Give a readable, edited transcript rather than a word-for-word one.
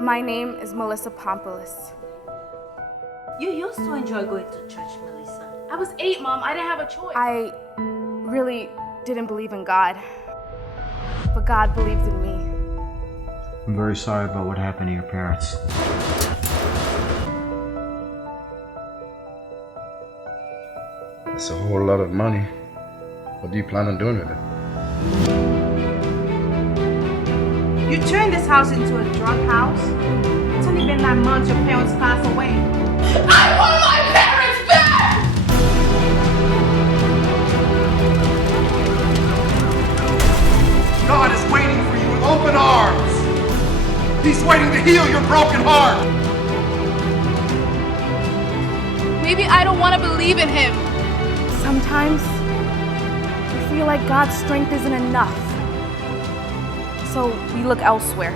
My name is Melissa Pompoulos. You used to enjoy going to church, Melissa. I was 8, Mom. I didn't have a choice. I really didn't believe in God, but God believed in me. I'm very sorry about what happened to your parents. That's a whole lot of money. What do you plan on doing with it? You turned this house into a drug house? It's only been 9 months your parents passed away. I want my parents back! God is waiting for you with open arms. He's waiting to heal your broken heart. Maybe I don't want to believe in him. Sometimes we feel like God's strength isn't enough, so we look elsewhere.